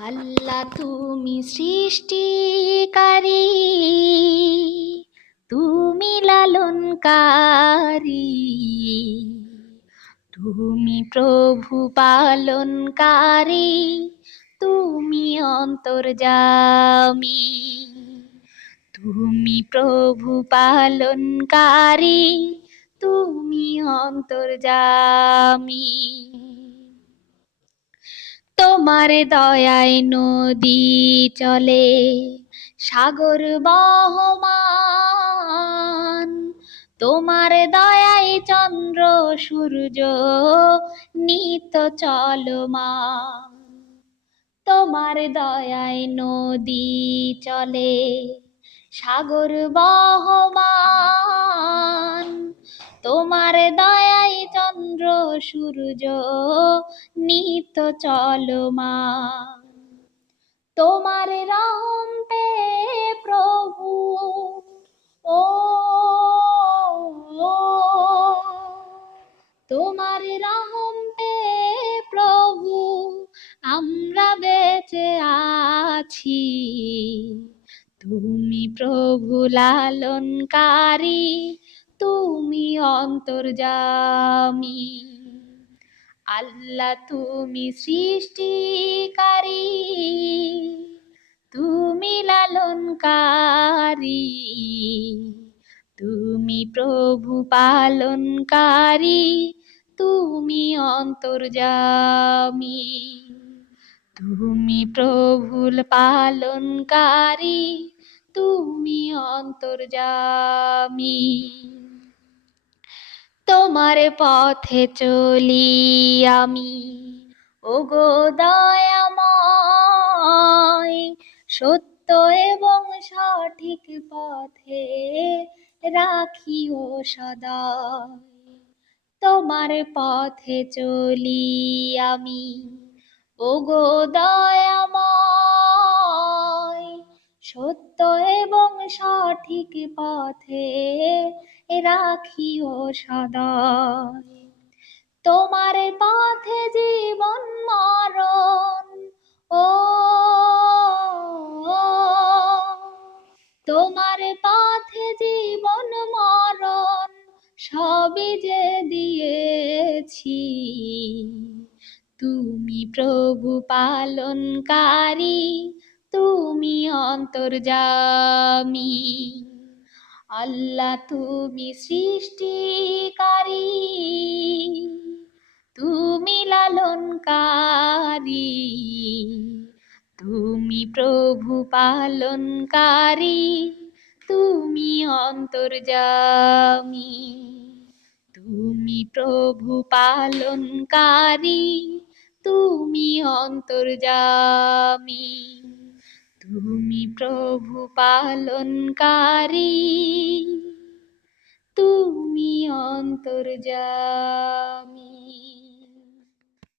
আল্লাহ তুমি সৃষ্টিকারী, তুমি লালনকারী, তুমি প্রভু পালনকারী, তুমি অন্তর্যামী, তুমি প্রভু পালনকারী, তুমি অন্তর্যামী। তোমার দয়ায় নদী চলে, সাগর বহমান। তোমার দয়ায় চন্দ্র, সূর্য নিত চলমান। তোমার দয়ায় নদী চলে, সাগর বহমান। সূর্য, নিত চলমান তোমার রহম পে প্রভু ও। তোমার রহম পে প্রভু, আমরা বেঁচে আছি। তুমি প্রভু লালনকারী, তুমি অন্তর্যামী। আল্লাহ তুমি সৃষ্টিকারী, তুমি লালনকারী, তুমি প্রভু পালনকারী, তুমি অন্তর্যামী, তুমি প্রভুল পালনকারী, তুমি অন্তর্যামী। তোমার পথে চলি আমি। ওগো দয়াময়, সত্য এবং সঠিক পথে রাখিও সদয়। তোমার পথে চলি আমি। ওগো দয়াময়, সত্য এবং সঠিক পথে রাখিও সদয়। তোমার পথে জীবন মরণ ও, তোমার পথে জীবন মরণ, সবই যে দিয়েছি। তুমি প্রভু পালনকারী, তুমি অন্তর্যামী। আল্লাহ তুমি সৃষ্টিকারী, তুমি লালনকারী, তুমি প্রভু পালনকারী, তুমি অন্তর্যামী, তুমি প্রভু পালনকারী, তুমি অন্তর্যামী। তুমি প্রভু পালনকারী তুমি অন্তর্যামী।